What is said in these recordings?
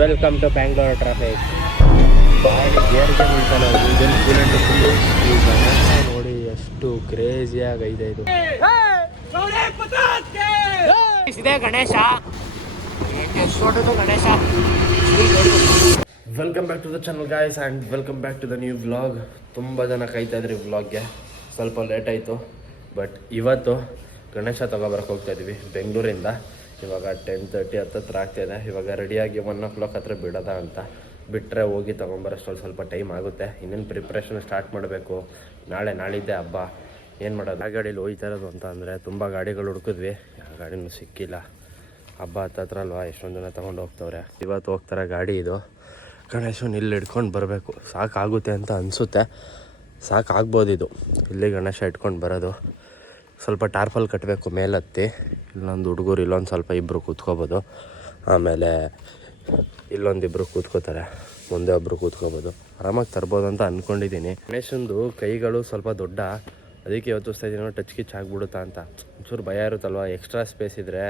Welcome to Bangalore traffic. ಗಾಡಿ ಗೇರ್ಗೆ ಬೀಳ್ತಾನೆ ಇದನ್ನು ಕೂಲೆಂಟ್ ನೋಡಿ ಎಷ್ಟು ಕ್ರೇಜಿಯಾಗಿ ಐತೆ ಇದು. ಇದೆ Ganesha, Ganesha. Welcome back to the channel guys and welcome back to the new vlog. ತುಂಬ ಜನ ಕಾಯ್ತಾ ಇದ್ರಿ ವ್ಲಾಗ್ಗೆ, ಸ್ವಲ್ಪ ಲೇಟ್ ಆಯಿತು. ಬಟ್ ಇವತ್ತು ಗಣೇಶ ತೊಗೊಬರಕ್ಕೆ ಹೋಗ್ತಾಯಿದ್ವಿ ಬೆಂಗಳೂರಿಂದ. ಇವಾಗ 10:30 ಹತ್ತತ್ರ ಆಗ್ತಾಯಿದೆ. ಇವಾಗ ರೆಡಿಯಾಗಿ 1 o'clock ಹತ್ರ ಬಿಡೋದ ಅಂತ. ಬಿಟ್ಟರೆ ಹೋಗಿ ತೊಗೊಂಬರೋಷ್ಟರಲ್ಲಿ ಸ್ವಲ್ಪ ಟೈಮ್ ಆಗುತ್ತೆ. ಇನ್ನೇನು ಪ್ರಿಪ್ರೇಷನ್ ಸ್ಟಾರ್ಟ್ ಮಾಡಬೇಕು. ನಾಳಿದ್ದೆ ಹಬ್ಬ. ಏನು ಮಾಡೋದು, ಆ ಗಾಡೀಲಿ ಹೋಗ್ತಾ ಇರೋದು ಅಂತ ಅಂದರೆ ತುಂಬ ಗಾಡಿಗಳು ಹುಡುಕಿದ್ವಿ, ಯಾವ ಗಾಡಿನೂ ಸಿಕ್ಕಿಲ್ಲ. ಹಬ್ಬ ಹತ್ತತ್ರ ಅಲ್ವಾ, ಎಷ್ಟೊಂದು ಜನ ತೊಗೊಂಡು ಹೋಗ್ತವ್ರೆ. ಇವತ್ತು ಹೋಗ್ತಾರೆ ಗಾಡಿ ಇದು. ಗಣೇಶನ ಇಲ್ಲಿ ಇಟ್ಕೊಂಡು ಬರಬೇಕು. ಸಾಕಾಗುತ್ತೆ ಅಂತ ಅನಿಸುತ್ತೆ, ಸಾಕಾಗ್ಬೋದು ಇದು. ಇಲ್ಲಿ ಗಣೇಶ ಇಟ್ಕೊಂಡು ಬರೋದು. ಸ್ವಲ್ಪ ಟಾರ್ಫಲ್ ಕಟ್ಟಬೇಕು ಮೇಲತ್ತಿ. ಇಲ್ಲೊಂದು ಹುಡುಗರು ಇಲ್ಲೊಂದು ಸ್ವಲ್ಪ ಇಬ್ಬರು ಕೂತ್ಕೋಬೋದು. ಆಮೇಲೆ ಇಲ್ಲೊಂದಿಬ್ಬರು ಕೂತ್ಕೋತಾರೆ, ಮುಂದೆ ಒಬ್ಬರು ಕೂತ್ಕೋಬೋದು. ಆರಾಮಾಗಿ ತರ್ಬೋದು ಅಂತ ಅಂದ್ಕೊಂಡಿದ್ದೀನಿ. ಗಣೇಶಂದು ಕೈಗಳು ಸ್ವಲ್ಪ ದೊಡ್ಡ, ಅದಕ್ಕೆ ಯೋಚಿಸ್ತಾ ಇದ್ದೀನಿ ಟಚ್ ಕಿಚ್ ಆಗಿಬಿಡುತ್ತಾ ಅಂತ. ಒಂಚೂರು ಭಯ ಇರುತ್ತಲ್ವ, ಎಕ್ಸ್ಟ್ರಾ ಸ್ಪೇಸ್ ಇದ್ದರೆ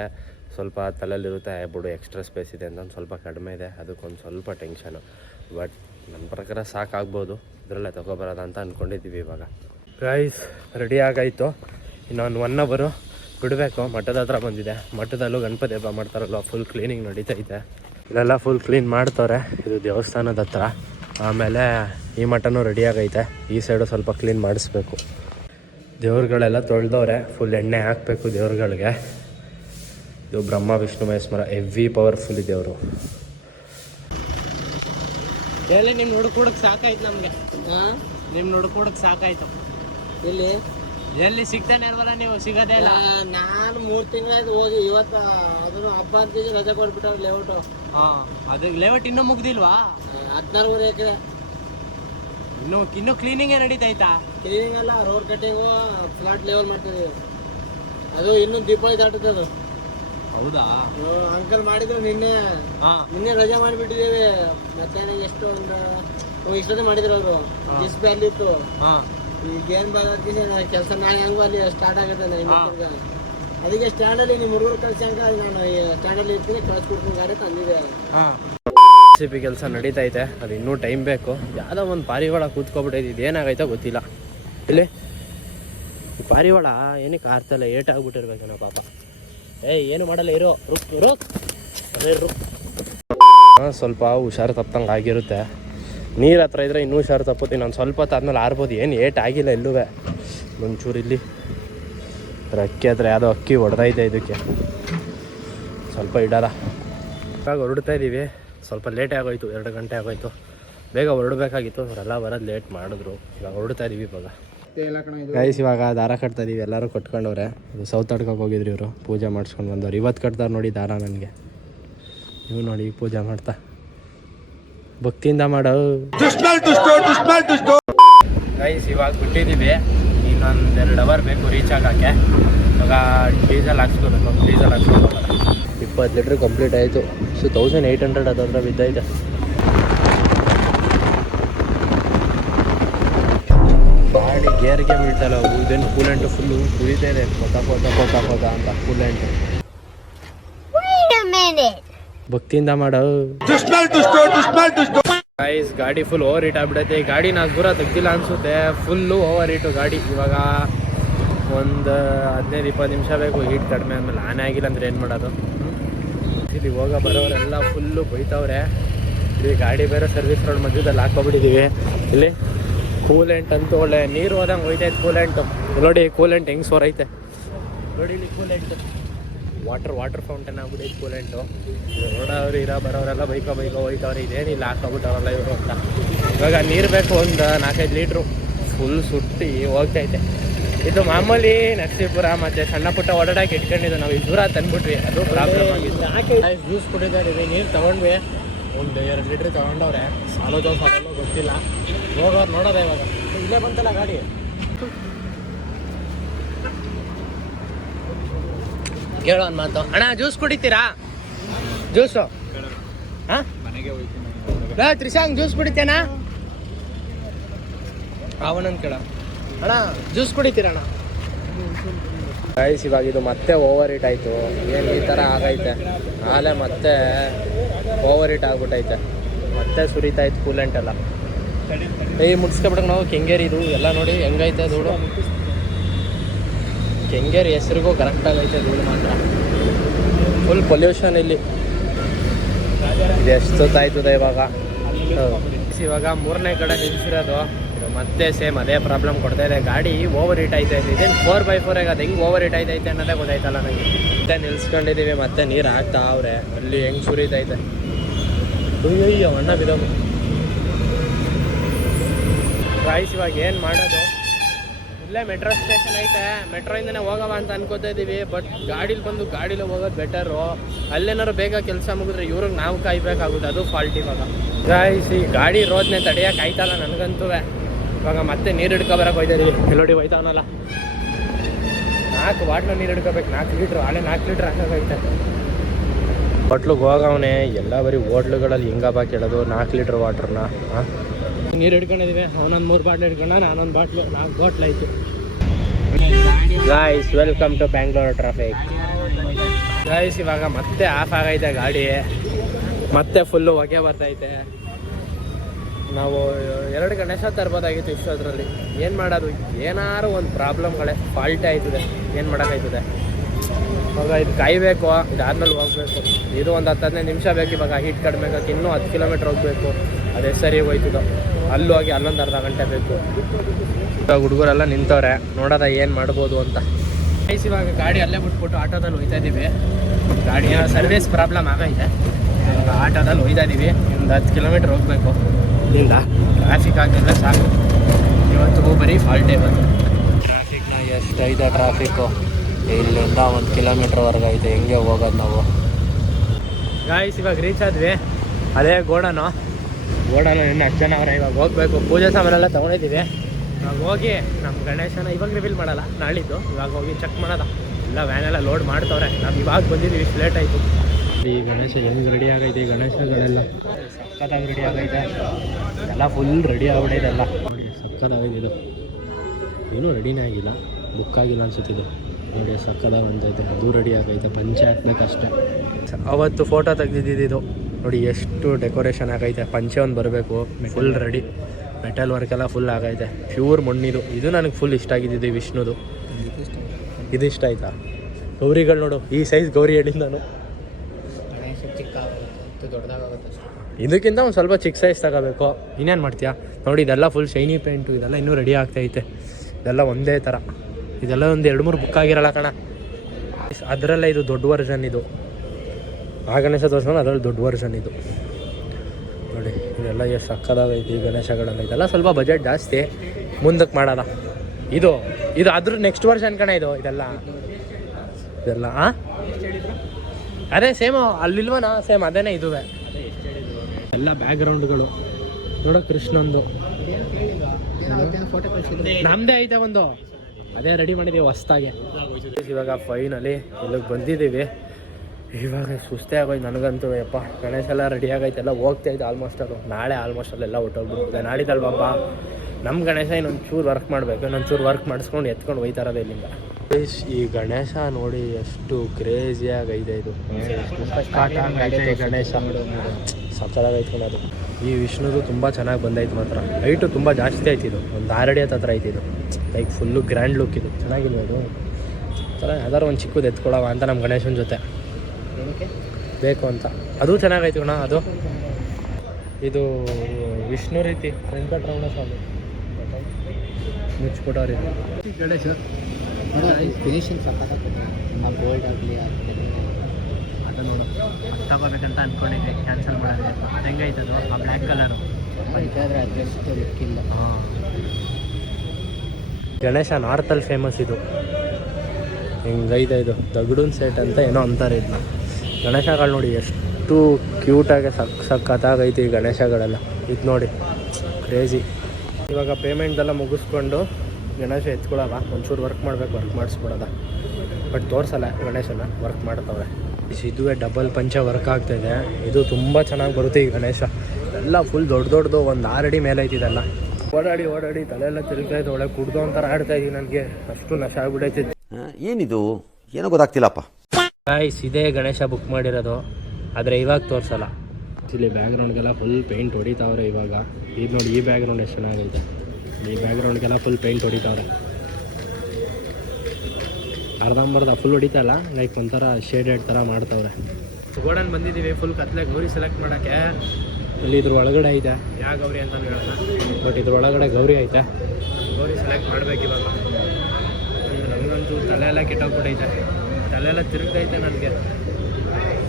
ಸ್ವಲ್ಪ ತಲೆಯಲ್ಲಿರುತ್ತೆ, ಬಿಡು ಎಕ್ಸ್ಟ್ರಾ ಸ್ಪೇಸ್ ಇದೆ ಅಂತ. ಒಂದು ಸ್ವಲ್ಪ ಕಡಿಮೆ ಇದೆ, ಅದಕ್ಕೊಂದು ಸ್ವಲ್ಪ ಟೆನ್ಷನು. ಬಟ್ ನನ್ನ ಪ್ರಕಾರ ಸಾಕಾಗ್ಬೋದು, ಇದರಲ್ಲೇ ತೊಗೊಬರೋದ ಅಂತ ಅಂದ್ಕೊಂಡಿದ್ದೀವಿ. ಇವಾಗ ಗೈಸ್ ರೆಡಿ ಆಗಾಯಿತು. ಇನ್ನೊಂದು 1 hour ಬಿಡಬೇಕು. ಮಠದ ಹತ್ರ ಬಂದಿದೆ. ಮಠದಲ್ಲೂ ಗಣಪತಿ ಹಬ್ಬ ಮಾಡ್ತಾರಲ್ವ, ಫುಲ್ ಕ್ಲೀನಿಂಗ್ ನಡೀತೈತೆ. ಇಲ್ಲೆಲ್ಲ ಫುಲ್ ಕ್ಲೀನ್ ಮಾಡ್ತವ್ರೆ. ಇದು ದೇವಸ್ಥಾನದ ಹತ್ರ. ಆಮೇಲೆ ಈ ಮಠನೂ ರೆಡಿ ಆಗೈತೆ. ಈ ಸೈಡು ಸ್ವಲ್ಪ ಕ್ಲೀನ್ ಮಾಡಿಸ್ಬೇಕು. ದೇವ್ರುಗಳೆಲ್ಲ ತೊಳೆದವ್ರೆ, ಫುಲ್ ಎಣ್ಣೆ ಹಾಕಬೇಕು ದೇವ್ರುಗಳಿಗೆ. ಇದು ಬ್ರಹ್ಮ ವಿಷ್ಣು ಮಹೇಶ್ವರ, ಹೆವಿ ಪವರ್ಫುಲ್ ದೇವರು. ಎಲ್ಲಿ ನಿಮ್ಮ ಹುಡುಕುಡಕ್ಕೆ ಸಾಕಾಯ್ತು ನಮಗೆ. ನಿಮ್ಮ ಹುಡುಕುಡಕ್ಕೆ ಸಾಕಾಯ್ತು. ಎಲ್ಲಿ ಸಿಗ್ತಾನೆ ಇಲ್ವಲ್ಲ ನೀವು, ಸಿಗೋದೇ ಇಲ್ಲ. ನಾನು 3 ತಿಂಗಳಾಯ್ತು ಹೋಗಿ. ಇವತ್ತು ಅದನ್ನು ಹಬ್ಬ ಅಂತ ರಜೆ ಕೊಟ್ಬಿಟ್ಟವ್ರು ಲೇಔಟು. ಅದು ಲೇಔಟ್ ಇನ್ನೂ ಮುಗ್ದಿಲ್ವಾ? 14 ಎಕರೆ ಇನ್ನೂ ಕ್ಲೀನಿಂಗೇ ನಡೀತೈತಾ? ಕ್ಲೀನಿಂಗ್ ಅಲ್ಲ, ರೋಡ್ ಕಟ್ಟಿಂಗು, ಫ್ಲಾಟ್ ಲೆವೆಲ್ ಮಾಡ್ತಿದ್ದೀವಿ. ಅದು ಇನ್ನೂ ದೀಪಾವಳಿ ದಾಟುತ್ತೆ ಅದು. ಹೌದಾ? ಅಂಕಲ್ ಮಾಡಿದ್ರು ನಿನ್ನೆ ರಜೆ ಮಾಡಿಬಿಟ್ಟಿದ್ದೀವಿ. ಮಧ್ಯಾಹ್ನ ಎಷ್ಟು ಒಂದು ಇಷ್ಟೊತ್ತೇ ಮಾಡಿದ್ರು ಅವರು. ಡಿಸ್ಪ್ಲೇ ಅಲ್ಲಿತ್ತು. ಈಗ ಏನು ಬರೋದಕ್ಕೆ ಕೆಲಸ ನಾನು ಹೆಂಗೋ ಅಲ್ಲಿ ಸ್ಟಾರ್ಟ್ ಆಗುತ್ತೆ. ಅದಕ್ಕೆ ಸ್ಟ್ಯಾಂಡಲ್ಲಿ ನಿಮ್ಮ ಹುಡುಗರು ಕಳ್ಸಂಗ ನಾನು ಸ್ಟ್ಯಾಂಡಲ್ಲಿ ಇರ್ತೀನಿ, ಕಳಿಸ್ಕೊಡ್ತೀನಿ ಗಾಡಿ ತಂದಿದೆ. CP ಕೆಲಸ ನಡೀತೈತೆ, ಅದು ಇನ್ನೂ ಟೈಮ್ ಬೇಕು. ಯಾವುದೋ ಒಂದು ಪಾರಿವಾಳ ಕೂತ್ಕೊಬಿಟ್ಟೈತೆ, ಇದು ಏನಾಗೈತೋ ಗೊತ್ತಿಲ್ಲ. ಇಲ್ಲಿ ಈ ಪಾರಿವಾಳ ಏನಕ್ಕೆ ಆರ್ತಲ್ಲ, ಏಟಾಗ್ಬಿಟ್ಟಿರ್ಬೇಕೇನೋ ಪಾಪ. ಏನು ಮಾಡಲ್ಲ, ಇರೋ ರುಕ್. ಸ್ವಲ್ಪ ಹುಷಾರು ತಪ್ಪಂಗೆ ಆಗಿರುತ್ತೆ. ನೀರು ಹತ್ರ ಇದ್ರೆ ಇನ್ನೂ ಹುಷಾರು ತಪ್ಪುತ್ತೀನಿ. ನಾನು ಸ್ವಲ್ಪ ಹೊತ್ತು ಆದ್ಮೇಲೆ ಆರ್ಬೋದು. ಏನು ಏಟಾಗಿಲ್ಲ ಎಲ್ಲೂ. ಒಂಚೂರು ಇಲ್ಲಿ ರೆಕ್ಕೆ ಹತ್ರ ಯಾವುದೋ ಅಕ್ಕಿ ಹೊಡೆದೈತೆ, ಇದಕ್ಕೆ ಸ್ವಲ್ಪ ಇಡಲ್ಲ. ಇವಾಗ ಹೊರಡ್ತಾ ಇದ್ದೀವಿ. ಸ್ವಲ್ಪ ಲೇಟೇ ಆಗೋಯ್ತು, 2 ಗಂಟೆ ಆಗೋಯ್ತು. ಬೇಗ ಹೊರಡಬೇಕಾಗಿತ್ತು, ಅವರೆಲ್ಲ ಬರೋದು ಲೇಟ್ ಮಾಡಿದ್ರು. ಇವಾಗ ಹೊರಡ್ತಾ ಇದ್ದೀವಿ. ಗೈಸ್ ಇವಾಗ ದಾರ ಕಟ್ತಾ ಇದ್ದೀವಿ. ಎಲ್ಲರೂ ಕಟ್ಕೊಂಡವ್ರೆ. ಇದು ಸೌತಾಡ್ಕೋಕೆ ಹೋಗಿದ್ರು ಇವರು, ಪೂಜೆ ಮಾಡಿಸ್ಕೊಂಡು ಬಂದವ್ರು. ಇವತ್ತು ಕಟ್ತಾರೆ ನೋಡಿ ದಾರ ನನಗೆ. ಇವು ನೋಡಿ ಪೂಜೆ ಮಾಡ್ತಾ ಭಕ್ತಿಯಿಂದ ಮಾಡೋ. ಗೈಸ್ ಇವಾಗ ಬಿಟ್ಟಿದ್ದೀವಿ. ಇನ್ನೊಂದು 2 hour ಬೇಕು ರೀಚ್ ಆಗೋಕ್ಕೆ. ಇವಾಗ ಡೀಸೆಲ್ ಹಾಕ್ಸ್ಕೋಬೇಕು. ಡೀಸೆಲ್ ಹಾಕ್ಸ್ಕೊಂಡು 20 ಲೀಟ್ರ್ ಕಂಪ್ಲೀಟ್ ಆಯಿತು. ಸೊ 1800 ಅದತ್ರ ಬಿದ್ದೈತೆ. ಗಾಡಿ ಗೇರ್ಗೆ ಬೀಳ್ತಲ್ಲ, ಇದನ್ನು ಕೂಲೆಂಟು ಫುಲ್ಲು ಕುದಿತಾ ಇದೆ. ಕೊತ ಅಂತ ಕೂಲೆಂಟು. ಭಕ್ತಿಯಿಂದ ಮಾಡೋ. ಗೈಸ್ ಗಾಡಿ ಫುಲ್ ಓವರ್ ಹೀಟ್ ಆಗ್ಬಿಡೈತೆ. ಈ ಗಾಡಿ ನಾನು ದೂರ ತೆಗ್ದಿಲ್ಲ ಅನಿಸುತ್ತೆ, ಫುಲ್ಲು ಓವರ್ ಹೀಟು ಗಾಡಿ. ಇವಾಗ ಒಂದು 15-20 ನಿಮಿಷ ಬೇಕು ಹೀಟ್ ಕಡಿಮೆ. ಆಮೇಲೆ ಆನೆ ಆಗಿಲ್ಲ ಅಂದರೆ ಏನು ಮಾಡೋದು. ಇಲ್ಲಿ ಬರೋರೆಲ್ಲ ಫುಲ್ಲು ಬೈತವ್ರೆ. ಇಲ್ಲಿ ಗಾಡಿ ಬೇರೆ ಸರ್ವಿಸ್ ರೋಡ್ ಮಧ್ಯದಲ್ಲಿ ಹಾಕ್ಕೊಬಿಟ್ಟಿದ್ದೀವಿ. ಇಲ್ಲಿ ಕೂಲೆಂಟ್ ಅಂತೂ ಒಳ್ಳೆ ನೀರು ಹೋದಂಗೆ ಹೋಯ್ತೈತೆ ಕೂಲೆಂಟು. ನೋಡಿ ಕೂಲೆಂಟ್ ಹೆಂಗೆ ಸೋರೈತೆ ನೋಡಿ. ಇಲ್ಲಿ ಕೂಲೆಂಟು ವಾಟರ್ ಫೌಂಟೇನ್ ಆಗ್ಬಿಟ್ಟೈತೆ ಕೂಲೆಂಟು. ನೋಡೋರು ಬರೋರೆಲ್ಲ ಬೈಕ ಹೋಯ್ತವ್ರೆ. ಇದೇನಿಲ್ಲ ಹಾಕೋಬಿಟ್ಟವ್ರಲ್ಲ ಇವರು ಅಂತ. ಇವಾಗ ನೀರು ಬೇಕು ಒಂದು 4-5 ಲೀಟ್ರು. ಫುಲ್ ಸುಟ್ಟಿ ಹೋಗ್ತೈತೆ. ಇದು ಮಾಮೂಲಿ ನರಸೀಪುರ ಮತ್ತು ಸಣ್ಣ ಪುಟ್ಟ ಓಡಾಡಕ್ಕೆ ಇಟ್ಕೊಂಡಿದ್ದು. ನಾವು ಈ ದೂರ ತಂದ್ಬಿಟ್ವಿ, ಅದು ಪ್ರಾಬ್ಲಮ್ ಆಗಿತ್ತು. ಜ್ಯೂಸ್ ಕುಡಿತಾ ಇದ್ದೀವಿ. ನೀರು ತೊಗೊಂಡ್ವಿ, ಒಂದು 2 ಲೀಟ್ರ್ ತೊಗೊಂಡವ್ರೆ. ಸಾಲೋದೋ ಗೊತ್ತಿಲ್ಲ. ಹೋಗೋರು ನೋಡೋದ ಇವಾಗ. ಇಲ್ಲೇ ಬಂತಲ್ಲ ಗಾಡಿ. ಕೇಳೋ ಒಂದು ಮಾತು, ಅಣ್ಣ ಜ್ಯೂಸ್ ಕುಡಿತೀರಾ? ಜ್ಯೂಸು ಹಾಂ ತ್ರಿಶಾಂಗ್ ಜ್ಯೂಸ್ ಕುಡಿತೇನಾ? ಅವನಂದು ಕೇಳ. ಅಣ್ಣ ಜ್ಯೂಸ್ ಕುಡಿತೀರಣ್ಣ? ಗೈಸ್ ಇವಾಗ ಇದು ಮತ್ತೆ ಓವರ್ ಹೀಟ್ ಆಯಿತು. ಏನು ಈ ಥರ ಆಗೈತೆ, ಆಲೆ ಮತ್ತೆ ಓವರ್ ಹೀಟ್ ಆಗ್ಬಿಟ್ಟೈತೆ, ಮತ್ತೆ ಸುರಿತಾಯ್ತು ಕೂಲೆಂಟ್ ಎಲ್ಲ. ಮುಟ್ಸ್ಕೊಬಿಡಕ್ಕೆ ನಾವು ಕೆಂಗೇರಿ ಇದು ಎಲ್ಲ ನೋಡಿ ಹೆಂಗೈತೆ ಧೂಳು. ಕೆಂಗೇರಿ ಹೆಸ್ರಿಗೂ ಕರೆಕ್ಟಾಗೈತೆ ಧೂಳು ಮಾತ್ರ. ಫುಲ್ ಪೊಲ್ಯೂಷನ್ ಇಲ್ಲಿ. ಇದು ಎಷ್ಟೊತ್ತಾಯ್ತದೆ ಇವಾಗ. ಇವಾಗ 3ನೇ ಕಡೆ ನಿಲ್ಸಿರೋದು. ಇದು ಮತ್ತೆ ಸೇಮ್ ಅದೇ ಪ್ರಾಬ್ಲಮ್ ಕೊಡ್ತಾ ಇದೆ. ಗಾಡಿ ಓವರ್ ಹೀಟ್ ಆಯ್ತೈತೆ. ಇದೇನು 4x4 ಅದು ಹೆಂಗೆ ಓವರ್ ಹೀಟ್ ಆಯ್ತೈತೆ ಅನ್ನೋದೇ ಗೊತ್ತಾಯ್ತಲ್ಲ ನನಗೆ. ಮತ್ತೆ ನಿಲ್ಸ್ಕೊಂಡಿದ್ದೀವಿ, ಮತ್ತೆ ನೀರು ಹಾಕ್ತಾ ಅವ್ರೆ. ಅಲ್ಲಿ ಹೆಂಗೆ ಸುರಿತೈತೆ. ಅಯ್ಯೋ ಅಣ್ಣ ಬಿದೋದು. ರೈಸ್ ಇವಾಗ ಏನು ಮಾಡೋದು? ಇಲ್ಲೇ ಮೆಟ್ರೋ ಸ್ಟೇಷನ್ ಐತೆ, ಮೆಟ್ರೋಯಿಂದನೇ ಹೋಗವ ಅಂತ ಅನ್ಕೋತಾ ಇದ್ದೀವಿ. ಬಟ್ ಗಾಡೀಲಿ ಬಂದು ಗಾಡೀಲಿ ಹೋಗೋದು ಬೆಟರು. ಅಲ್ಲೇನಾದ್ರು ಬೇಗ ಕೆಲಸ ಮುಗಿದ್ರೆ ಇವ್ರಿಗೆ ನಾವು ಕಾಯ್ಬೇಕಾಗುತ್ತೆ, ಅದು ಫಾಲ್ಟ್ ಇವಾಗ. ರೈಸ್ ಈ ಗಾಡಿ ರೋದ್ನೆ ತಡೆಯೋಕೆ ಆಯ್ತಲ್ಲ ನನಗಂತೂ. ಇವಾಗ ಮತ್ತೆ ನೀರು ಹಿಡ್ಕೊಬರಕ್ಕೆ ಹೋಯ್ತಾ ಇದೀವಿ. ಕೆಲೋಡಿ ಹೋಯ್ತಾವನಲ್ಲ, 4 ಬಾಟ್ಲು ನೀರು ಹಿಡ್ಕೋಬೇಕು. 4 ಲೀಟ್ರ್ ಆಳೆ 4 ಲೀಟ್ರ್ ಹಾಕೋಕೈತೆ. ಬಾಟ್ಲಿಗೆ ಹೋಗವನೇ ಎಲ್ಲ ಬರೀ ಹೋಟ್ಲುಗಳಲ್ಲಿ ಹಿಂಗಪ್ಪ ಕೇಳೋದು 4 ಲೀಟ್ರ್ ವಾಟ್ರನ್ನ. ನೀರು ಹಿಡ್ಕೊಂಡಿದ್ದೀವಿ. ಅವನೊಂದು 3 ಬಾಟ್ಲು ಹಿಡ್ಕೊಂಡ, ನಾನೊಂದು ಬಾಟ್ಲು, 4 ಬಾಟ್ಲು ಆಯಿತು. Guys welcome to Bangalore traffic. Guys ಇವಾಗ ಮತ್ತೆ ಆಫ್ ಆಗೈತೆ ಗಾಡಿ, ಮತ್ತೆ ಫುಲ್ಲು ಹೊಗೆ ಬರ್ತೈತೆ. ನಾವು 2 ಗಣೇಶ ತರ್ಬೋದಾಗಿತ್ತು ಇಷ್ಟೊತ್ತರಲ್ಲಿ. ಏನು ಮಾಡೋದು? ಏನಾರು ಒಂದು ಪ್ರಾಬ್ಲಮ್ಗಳೇ ಫಾಲ್ಟೇ ಆಯ್ತದೆ. ಏನು ಮಾಡೋಕ್ಕಾಯ್ತದೆ? ಇವಾಗ ಇದು ಕಾಯಬೇಕು, ಇದಾದ್ಮೇಲೆ ಹೋಗ್ಬೇಕು. ಇದು ಒಂದು 10-15 ನಿಮಿಷ ಬೇಕು. ಇವಾಗ ಹೀಟ್ ಕಡಿಮೆ ಆಗಕ್ಕೆ ಇನ್ನೂ 10 ಕಿಲೋಮೀಟ್ರ್ ಹೋಗಬೇಕು. ಅದೇ ಸರಿ ಹೋಯ್ತದ. ಅಲ್ಲೂ ಹೋಗಿ ಅಲ್ಲೊಂದು ಅರ್ಧ ಗಂಟೆ ಬೇಕು. ಇವಾಗ ಹುಡುಗರೆಲ್ಲ ನಿಂತವ್ರೆ, ನೋಡೋದ ಏನು ಮಾಡ್ಬೋದು ಅಂತ. ಗೈಸ್ ಇವಾಗ ಗಾಡಿ ಅಲ್ಲೇ ಬಿಟ್ಬಿಟ್ಟು ಆಟೋದಲ್ಲಿ ಹೋಯ್ತಾ ಇದ್ದೀವಿ. ಗಾಡಿ ಏನೋ ಸರ್ವಿಸ್ ಪ್ರಾಬ್ಲಮ್ ಆಗೈತೆ. ಆಟೋದಲ್ಲಿ ಹೋಯ್ತಾ ಇದ್ದೀವಿ. ಒಂದು 10 ಕಿಲೋಮೀಟ್ರ್ ಹೋಗಬೇಕು. ಇಲ್ಲಿಂದ ಟ್ರಾಫಿಕ್ ಆಗಿಲ್ಲ ಸಾಕು. ಇವತ್ತು ಬರೀ ಫಾಲ್ಟೇ ಬಂತು. ಟ್ರಾಫಿಕ್ನ ಎಷ್ಟೈತೆ ಟ್ರಾಫಿಕ್ಕು. ಇಲ್ಲಿಂದ 1 ಕಿಲೋಮೀಟ್ರ್ವರೆಗೆ ಐತೆ. ಹೆಂಗೆ ಹೋಗೋದು ನಾವು? ಗಾಯ್ಸ್ ಇವಾಗ ರೀಚ್ ಆದ್ವಿ. ಅದೇ ಗೋಡನು ಇನ್ನು 10 ಜನ ಅವರೇ. ಇವಾಗ ಹೋಗ್ಬೇಕು. ಪೂಜೆ ಸಾಮಾನೆಲ್ಲ ತೊಗೊಂಡಿದ್ದೀವಿ. ಇವಾಗ ಹೋಗಿ ನಮ್ಮ ಗಣೇಶನ ಇವಾಗ ರಿವೀಲ್ ಮಾಡಲ್ಲ, ನಾಳಿದ್ದು. ಇವಾಗ ಹೋಗಿ ಚೆಕ್ ಮಾಡೋದ. ಎಲ್ಲ ವ್ಯಾನೆಲ್ಲ ಲೋಡ್ ಮಾಡ್ತವ್ರೆ. ನಾವು ಇವಾಗ ಬಂದಿದ್ದೀವಿ, ಇಷ್ಟು ಲೇಟ್ ಆಯಿತು. ಈ ಗಣೇಶ ಹೆಂಗೆ ರೆಡಿ ಆಗೈತೆ. ಈ ಗಣೇಶಗಳೆಲ್ಲ ಸಕ್ಕತ್ತಾಗಿ ರೆಡಿ ಆಗೈತೆ. ಎಲ್ಲ ಫುಲ್ ರೆಡಿ ಆಗ್ಬಿಟ್ಟೈತೆ ಎಲ್ಲ. ನೋಡಿ ಸಕ್ಕತ್ತಾಗೈತೆ. ಇದು ಏನೂ ರೆಡಿನೇ ಆಗಿಲ್ಲ, ಬುಕ್ ಆಗಿಲ್ಲ ಅನ್ಸುತ್ತಿದ್ದು. ನೋಡಿ ಸಕ್ಕತ್ತಾಗಿ ಬಂದೈತೆ. ಅದು ರೆಡಿ ಆಗೈತೆ, ಪಂಚೆ ಹಾಕ್ಬೇಕಷ್ಟೆ. ಅವತ್ತು ಫೋಟೋ ತೆಗ್ದಿದ್ದು ನೋಡಿ ಎಷ್ಟು ಡೆಕೋರೇಷನ್ ಆಗೈತೆ. ಪಂಚೆ ಒಂದು ಬರಬೇಕು, ಫುಲ್ ರೆಡಿ. ಮೆಟಲ್ ವರ್ಕೆಲ್ಲ ಫುಲ್ ಆಗೈತೆ. ಪ್ಯೂರ್ ಮಣ್ಣಿದು. ಇದು ನನಗೆ ಫುಲ್ ಇಷ್ಟ ಆಗಿದ್ದು ವಿಷ್ಣುದು. ಇದು ಇಷ್ಟ ಆಯ್ತಾ? ಗೌರಿಗಳು ನೋಡು, ಈ ಸೈಜ್ ಗೌರಿ ಹೇಳಿದ್ದು ನಾನು. ಇದಕ್ಕಿಂತ ಒಂದು ಸ್ವಲ್ಪ ಚಿಕ್ಕ ಸೈಜ್ ತಗೋಬೇಕು. ಇನ್ನೇನು ಮಾಡ್ತೀಯಾ? ನೋಡಿ ಇದೆಲ್ಲ ಫುಲ್ ಶೈನಿ ಪೇಂಟು. ಇದೆಲ್ಲ ಇನ್ನೂ ರೆಡಿ ಆಗ್ತೈತೆ. ಇದೆಲ್ಲ ಒಂದೇ ಥರ. ಇದೆಲ್ಲ ಒಂದು 2-3 ಬುಕ್ ಆಗಿರಲ್ಲ ಕಣ. ಅದರಲ್ಲೇ ಇದು ದೊಡ್ಡ ವರ್ಷನ್. ಇದು ಆ ಗಣೇಶ ತೋರಿಸ್ಕೊಂಡು ಅದರಲ್ಲಿ ದೊಡ್ಡ ವರ್ಷನ್ ಇದು. ನೋಡಿ ಇದೆಲ್ಲ ಎಷ್ಟು ಸಕ್ಕದಾಗೈತಿ ಈ ಗಣೇಶಗಳೆಲ್ಲ. ಇದೆಲ್ಲ ಸ್ವಲ್ಪ ಬಜೆಟ್ ಜಾಸ್ತಿ, ಮುಂದಕ್ಕೆ ಮಾಡೋದ. ಇದು ಅದ್ರ ನೆಕ್ಸ್ಟ್ ವರ್ಷನ್ ಕಣ ಇದು. ಇದೆಲ್ಲ ಅದೇ ಸೇಮು ಅಲ್ಲಿಲ್ವನ? ಸೇಮ್ ಅದೇನೇ ಇದುವೆ. ಎಲ್ಲ ಬ್ಯಾಕ್ಗ್ರೌಂಡ್ಗಳು ನೋಡೋ. ಕೃಷ್ಣಂದು ನಮ್ಮದೇ ಐತೆ ಒಂದು. ಅದೇ ರೆಡಿ ಮಾಡಿದ್ದೀವಿ ಹೊಸ್ದಾಗೆ. ಇವಾಗ ಫೈನಲಿ ಇಲ್ಲಿಗೆ ಬಂದಿದ್ದೀವಿ. ಇವಾಗ ಸುಸ್ತೇ ಆಗೋಯ್ತು ನನಗಂತೂ. ಯಪ್ಪ ಗಣೇಶ ಎಲ್ಲ ರೆಡಿ ಆಗೈತೆ, ಎಲ್ಲ ಹೋಗ್ತಾಯಿತ್ತು ಆಲ್ಮೋಸ್ಟ್. ಅದು ನಾಳೆ ಆಲ್ಮೋಸ್ಟ್ ಅಲ್ಲೆಲ್ಲ ಹೊಟ್ಟೋಗ್ಬಿಡ್ತದೆ. ನಾಳಿದ್ದಲ್ವಪ್ಪ ನಮ್ಮ ಗಣೇಶ ಇನ್ನೊಂದು ಚೂರು ವರ್ಕ್ ಮಾಡಬೇಕು. ಇನ್ನೊಂದು ಚೂರು ವರ್ಕ್ ಮಾಡಿಸ್ಕೊಂಡು ಎತ್ಕೊಂಡು ಹೋಯ್ತಾರದು ಇಲ್ಲಿಂದ. ಈ ಗಣೇಶ ನೋಡಿ ಎಷ್ಟು ಕ್ರೇಜಿಯಾಗೈತೆ. ಇದು ಈ ಗಣೇಶ ಸಕ್ಕದಾಗೈತೆ ಅದು. ಈ ವಿಷ್ಣುದು ತುಂಬ ಚೆನ್ನಾಗಿ ಬಂದೈತೆ ಮಾತ್ರ. ಹೈಟು ತುಂಬ ಜಾಸ್ತಿ ಆಯ್ತು. ಇದು ಒಂದು 6 ಅಡಿ ಹತ್ರ ಐತೆ. ಇದು ಲೈಕ್ ಫುಲ್ಲು ಗ್ರ್ಯಾಂಡ್ ಲುಕ್. ಇದು ಚೆನ್ನಾಗಿಲ್ಲ. ಇದು ಥರ ಯಾವ್ದಾರು ಒಂದು ಚಿಕ್ಕದು ಎತ್ಕೊಳ್ಳೋವ ಅಂತ ನಮ್ಮ ಗಣೇಶನ ಜೊತೆ ಬೇಕು ಅಂತ. ಅದು ಚೆನ್ನಾಗೈತೆ ಕಣ. ಅದು ಇದು ವಿಷ್ಣು ರೀತಿ ವೆಂಕಟರಮಣ ಸ್ವಾಮಿ ಮುಚ್ಚಿಬಿಟ್ಟವ್ರಿ ಗಣೇಶ. ಫಿನಿಶಿಂಗ್ ಸಕ್ಕತ್ತಾಗ್ತದೆ. ಗೋಲ್ಡ್ ಆಗಲಿ ಅದು ನೋಡು ತಗೋಬೇಕಂತ ಅಂದ್ಕೊಂಡಿದ್ದೆ, ಕ್ಯಾನ್ಸಲ್ ಮಾಡಿದೆ. ಹೆಂಗೈತದು ಆ ಬ್ಲ್ಯಾಕ್ ಕಲರು? ಅದಷ್ಟು ಲುಕ್ಕಿಲ್ಲ. ಹಾಂ, ಗಣೇಶ ನಾರ್ತಲ್ಲಿ ಫೇಮಸ್ ಇದು. ಹಿಂಗೈತೆ ಇದು ದಗಡೂನ್ ಸೆಟ್ ಅಂತ ಏನೋ ಅಂತಾರೆ ಇದನ್ನ. ಗಣೇಶಗಳು ನೋಡಿ ಎಷ್ಟು ಕ್ಯೂಟಾಗಿ ಸಕ್ಕತ್ತಾಗೈತೆ ಈ ಗಣೇಶಗಳೆಲ್ಲ. ಇದು ನೋಡಿ ಕ್ರೇಜಿ. ಇವಾಗ ಪೇಮೆಂಟ್ದೆಲ್ಲ ಮುಗಿಸ್ಕೊಂಡು ಗಣೇಶ ಎತ್ಕೊಳ್ಳೋದ. ಒಂಚೂರು ವರ್ಕ್ ಮಾಡ್ಬೇಕು, ವರ್ಕ್ ಮಾಡಿಸ್ಬಿಡೋದ. ಬಟ್ ತೋರಿಸಲ್ಲ ಗಣೇಶನ, ವರ್ಕ್ ಮಾಡ್ತವ್ರೆ. ಇದುವೇ ಡಬಲ್ ಪಂಚೆ ವರ್ಕ್ ಆಗ್ತಾಯಿದೆ. ಇದು ತುಂಬ ಚೆನ್ನಾಗಿ ಬರುತ್ತೆ ಈ ಗಣೇಶ. ಎಲ್ಲ ಫುಲ್ ದೊಡ್ಡದು ಒಂದು 6 ಅಡಿ ಮೇಲೆ ಐತಿದೆಲ್ಲ. ಓಡಾಡಿ ತಲೆಯೆಲ್ಲ ತಿರುಗ್ತಾಯಿತ್ತು. ಒಳ್ಳೆ ಕುಡ್ದು ಒಂಥರ ಆಡ್ತಾಯಿದ್ದೀವಿ. ನನಗೆ ಅಷ್ಟು ನಶ ಆಗ್ಬಿಡೈತಿ. ಏನಿದು ಏನೋ ಗೊತ್ತಾಗ್ತಿಲ್ಲಪ್ಪ. ಗಾಯ್ಸ್ ಇದೇ ಗಣೇಶ ಬುಕ್ ಮಾಡಿರೋದು, ಆದರೆ ಇವಾಗ ತೋರಿಸಲ್ಲ. ಇಲ್ಲಿ ಬ್ಯಾಕ್ಗ್ರೌಂಡ್ಗೆಲ್ಲ ಫುಲ್ ಪೇಂಟ್ ಹೊಡಿತಾವ್ರೆ ಇವಾಗ. ಇದು ನೋಡಿ, ಈ ಬ್ಯಾಕ್ಗ್ರೌಂಡ್ ಎಷ್ಟು ಚೆನ್ನಾಗೈತೆ. ಈ ಬ್ಯಾಕ್ಗ್ರೌಂಡ್ಗೆಲ್ಲ ಫುಲ್ ಪೇಂಟ್ ಹೊಡಿತಾವ್ರೆ. ಅರ್ಧಂಬರ್ಧ ಫುಲ್ ಹೊಡಿತಲ್ಲ, ಲೈಕ್ ಒಂಥರ ಶೇಡೆಡ್ ಥರ ಮಾಡ್ತಾವ್ರೆ. ಗೋಡನ್ ಬಂದಿದ್ದೀವಿ ಫುಲ್ ಕತ್ಲೆ ಗೌರಿ ಸೆಲೆಕ್ಟ್ ಮಾಡೋಕ್ಕೆ. ಅಲ್ಲಿ ಇದ್ರ ಒಳಗಡೆ ಐತೆ, ಯಾವ ಗೌರಿ ಅಂತ ಹೇಳೋಣ, ಬಟ್ ಇದ್ರ ಒಳಗಡೆ ಗೌರಿ ಐತೆ. ಗೌರಿ ಸೆಲೆಕ್ಟ್ ಮಾಡ್ಬೇಕು ಇವಾಗ. ನನಗಂತೂ ತಲೆ ಎಲ್ಲ ಕೆಟ್ಟೋಗ್ಬಿಟ್ಟೈತೆ, ತಲೆ ಎಲ್ಲ ತಿರುಗ್ತೈತೆ ನನಗೆ.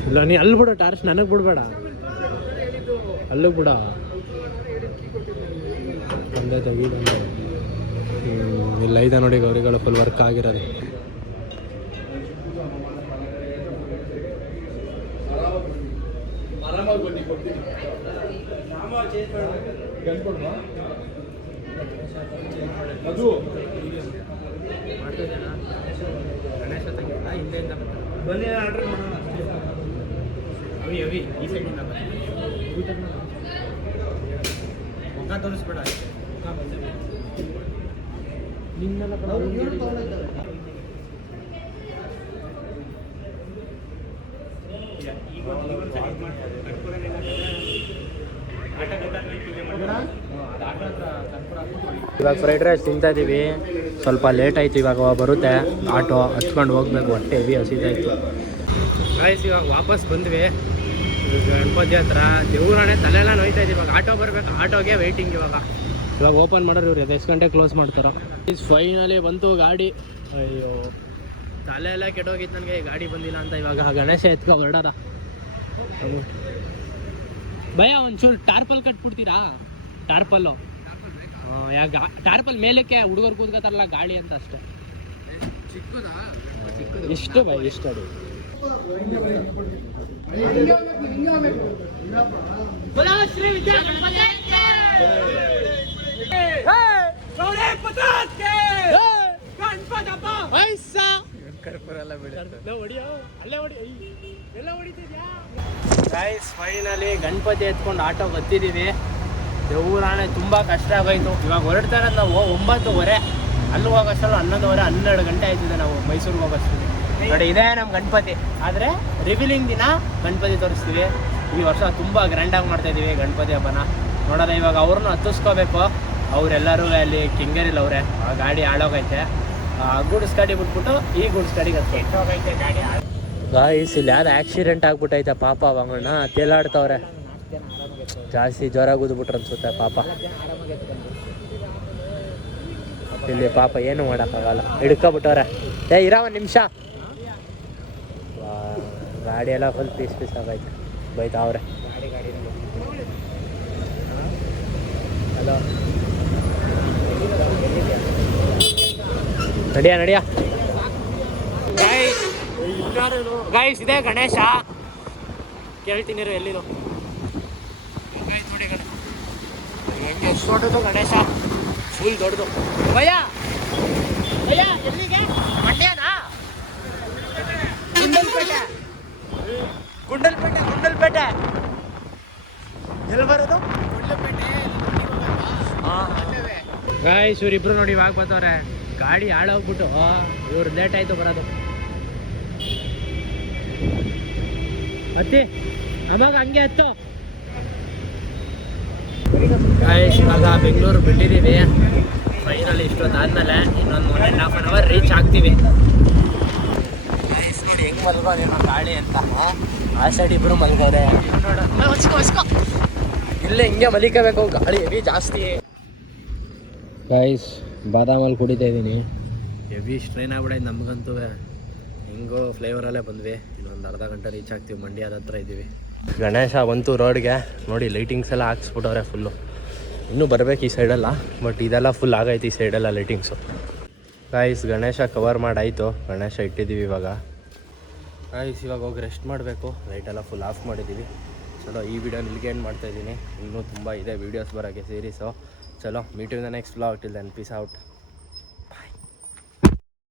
ಇಲ್ಲ ನೀ ಅಲ್ಲಿ ಬಿಡು ಟಾರ್ಚ್, ನನಗೆ ಬಿಡಬೇಡ, ಅಲ್ಲಿಗೆ ಬಿಡ. ಒಂದೇ ತೆಗೀದಂಗೆ ಇಲ್ಲ ಐತೆ ನೋಡಿ ಗೌರಿಗಳು ಫುಲ್ ವರ್ಕ್ ಆಗಿರೋದು. ಬನ್ನಿ ಆರ್ಡ್ರ್ ಮಾಡೋಣ. ಅವಿ ಈ ಸೈಡಿಂದ ಮುಖ ತೋರಿಸ್ಬೇಡ, ಮುಖ ಬಂದೆ ನಿನ್ನೆಲ್ಲ ಕಡೆ ಇವಾಗ ಫ್ರೈಡ್ ರೈಸ್ ತಿಂತಾ ಇದ್ದೀವಿ. ಸ್ವಲ್ಪ ಲೇಟ್ ಆಯಿತು, ಇವಾಗ ಬರುತ್ತೆ ಆಟೋ, ಹಚ್ಕೊಂಡು ಹೋಗ್ಬೇಕು. ಹೊಟ್ಟೆ ಹೆವಿ ಹಸಿದಾಯಿತು. ಗೈಸ್ ಇವಾಗ ವಾಪಸ್ ಬಂದ್ವಿ ಗಣಪತಿ ಹತ್ರ. ದೇವ್ರಾಣೆ ತಲೆಲ್ಲ ನೋಯ್ತಾ ಇದ್ದೀವಿ. ಇವಾಗ ಆಟೋ ಬರಬೇಕು, ಆಟೋಗೆ ವೆಯ್ಟಿಂಗ್. ಇವಾಗ ಓಪನ್ ಮಾಡೋರು ಇವ್ರು, ಎಷ್ಟು ಗಂಟೆ ಕ್ಲೋಸ್ ಮಾಡ್ತಾರೋ. ಫೈನಲಿ ಬಂತು ಗಾಡಿ. ಅಯ್ಯೋ ತಲೆ ಎಲ್ಲ ಕೆಟ್ಟೋಗಿತ್ತು ನನಗೆ, ಗಾಡಿ ಬಂದಿಲ್ಲ ಅಂತ. ಇವಾಗ ಗಣೇಶ ಎತ್ಕೊ ಹೊರಡಾರ. ಭಯ ಒಂಚೂರು ಟಾರ್ಪಲ್ ಕಟ್ಬಿಡ್ತೀರಾ? ಟಾರ್ಪಲ್ಲು ಯಾಕೆ ಟಾರ್ಪಲ್ ಮೇಲಕ್ಕೆ ಹುಡುಗರು ಕೂತ್ಕೋತಾರಲ್ಲ ಗಾಳಿ ಅಂತ ಅಷ್ಟೇ. ಇಷ್ಟು ಭಯ ಇಷ್ಟು ಅದು. ಗೈಸ್ ಫೈನಲಿ ಗಣಪತಿ ಎತ್ಕೊಂಡು ಆಟೋ ಬರ್ತಿದ್ದೀವಿ. ದೇವ್ರಾಣೆ ತುಂಬ ಕಷ್ಟ ಆಗೋಯ್ತು. ಇವಾಗ ಹೊರಡ್ತಾ ಇರೋದು ನಾವು 9:30, ಅಲ್ಲಿ ಹೋಗೋಷ್ಟಲ್ಲ 11:30, 12 ಗಂಟೆ ಆಯ್ತಿದೆ ನಾವು ಮೈಸೂರಿಗೆ ಹೋಗೋಷ್ಟಿದೆ. ನೋಡಿ ಇದೇ ನಮ್ಮ ಗಣಪತಿ. ಆದರೆ ರಿವೀಲಿಂಗ್ ದಿನ ಗಣಪತಿ ತೋರಿಸ್ತೀವಿ. ಈ ವರ್ಷ ತುಂಬ ಗ್ರ್ಯಾಂಡಾಗಿ ಮಾಡ್ತಾಯಿದ್ದೀವಿ ಗಣಪತಿ ಹಬ್ಬನ. ನೋಡೋಣ ಇವಾಗ ಅವ್ರನ್ನೂ ಹತ್ತಿಸ್ಕೋಬೇಕು. ಅವರೆಲ್ಲರೂ ಅಲ್ಲಿ ಕೆಂಗೇರಿಲಿ ಅವರೇ. ಆ ಗಾಡಿ ಹಾಳೋಗೈತೆ. ಗೂಡ್ಸ್ ಗಾಡಿ ಬಿಟ್ಬಿಟ್ಟು ಈ ಗೂಡ್ಸ್ ಗಾಡಿಗೆ ಕೆಟ್ಟೋಗೈತೆ ಗಾಡಿ. ಗಾಯ್ಸ್ ಇಲ್ಲಿ ಯಾವ್ದು ಆಕ್ಸಿಡೆಂಟ್ ಆಗ್ಬಿಟ್ಟೈತೆ ಪಾಪ. ಅವಂಗಣ್ಣ ತೇಲಾಡ್ತವ್ರೆ, ಜಾಸ್ತಿ ಜ್ವರ ಕೂದ್ಬಿಟ್ರು ಅನ್ಸುತ್ತೆ ಪಾಪ. ಇಲ್ಲಿ ಪಾಪ ಏನು ಮಾಡೋಕ್ಕಾಗಲ್ಲ, ಹಿಡ್ಕೊಬಿಟ್ಟವ್ರೆ. ಇರೋ ಒಂದು ನಿಮಿಷ. ಗಾಡಿ ಎಲ್ಲ ಫುಲ್ ಪೀಸ್ ಆಗೈತೆ, ಬೈತಾವ್ರೆ. ಹಲೋ ನಡಿಯ ಗೈಸ್ ಇದೇ ಗಣೇಶ. ಕೇಳ್ತೀನಿ ಎಲ್ಲಿದು ನೋಡಿ ಗಣೇಶ. ಹೆಂಗೆ ಎಷ್ಟು ದೊಡ್ಡದು ಗಣೇಶ, ಫುಲ್ ದೊಡ್ಡದು. ಭಯ ಎಲ್ಲಿಗೆ? ಮಂಡ್ಯನಾ? ಗುಂಡಲ್ಪೇಟೆ ಎಲ್ಲಿ ಬರೋದು? ಗಾಯ್ಸ್ ಇವ್ರಿಬ್ರು ನೋಡಿ ಇವಾಗ ಬರ್ತಾವ್ರೆ. ಗಾಡಿ ಹಾಳೋಗ್ಬಿಟ್ಟು ಇವ್ರು ಲೇಟ್ ಆಯ್ತು ಬರೋದು. ಹತ್ತಿ ಅವಾಗ ಹಂಗೆ ಹತ್ತು. ಗಾಯ್ಸ್ ಇವಾಗ ಬೆಂಗಳೂರು ಬಿಟ್ಟಿದ್ದೀವಿ ಫೈನಲಿ. ಇಷ್ಟೊತ್ತಾದ್ಮೇಲೆ ಇನ್ನೊಂದು 1.5 hour ರೀಚ್ ಆಗ್ತೀವಿ. ಗಾಯ್ಸ್ ನೋಡಿ ಹೆಂಗೆ ಮಲ್ಗೋದೇನೋ ಗಾಳಿ ಅಂತ. ಆ ಸೈಡ್ ಇಬ್ರು ಮಲ್ಗೋರೆ. ಇಲ್ಲೇ ಹಿಂಗೆ ಮಲಿಕೋಬೇಕು, ಗಾಳಿ ಹೆವಿ ಜಾಸ್ತಿ. ಗಾಯ್ಸ್ ಬಾದಾಮಲ್ಲಿ ಕುಡಿತಾ ಇದ್ದೀನಿ. ಹೆವಿ ಸ್ಟ್ರೈನ್ ಆಗ್ಬಿಡೈತೆ ನಮಗಂತೂ. ಹೆಂಗೋ ಫ್ಲೇವರಲ್ಲೇ ಬಂದ್ವಿ. ಇನ್ನೊಂದು ಅರ್ಧ ಗಂಟೆ ರೀಚ್ ಆಗ್ತೀವಿ. ಮಂಡ್ಯದ ಹತ್ರ ಇದ್ದೀವಿ. ಗಣೇಶ ಬಂತು ರೋಡ್ಗೆ. ನೋಡಿ ಲೈಟಿಂಗ್ಸ್ ಎಲ್ಲ ಹಾಕ್ಸ್ಬಿಟ್ಟವ್ರೆ ಫುಲ್ಲು. ಇನ್ನೂ ಬರಬೇಕು ಈ ಸೈಡೆಲ್ಲ, ಬಟ್ ಇದೆಲ್ಲ ಫುಲ್ ಆಗೈತೆ ಈ ಸೈಡೆಲ್ಲ ಲೈಟಿಂಗ್ಸು. ಗಾಯ್ಸ್ ಗಣೇಶ ಕವರ್ ಮಾಡಾಯಿತು. ಗಣೇಶ ಇಟ್ಟಿದ್ದೀವಿ ಇವಾಗ. ಗಾಯ್ಸ್ ಇವಾಗ ಹೋಗಿ ರೆಸ್ಟ್ ಮಾಡಬೇಕು. ಲೈಟೆಲ್ಲ ಫುಲ್ ಆಫ್ ಮಾಡಿದ್ದೀವಿ. ಚಲೋ ಈ ವಿಡಿಯೋನ ಇಲ್ಲಿಗೆ ಏನು ಮಾಡ್ತಾಯಿದ್ದೀನಿ. ಇನ್ನೂ ತುಂಬ ಇದೆ ವೀಡಿಯೋಸ್ ಬರೋಕ್ಕೆ ಸೀರೀಸು. ಚಲೋ meet in the next vlog. Till then peace out.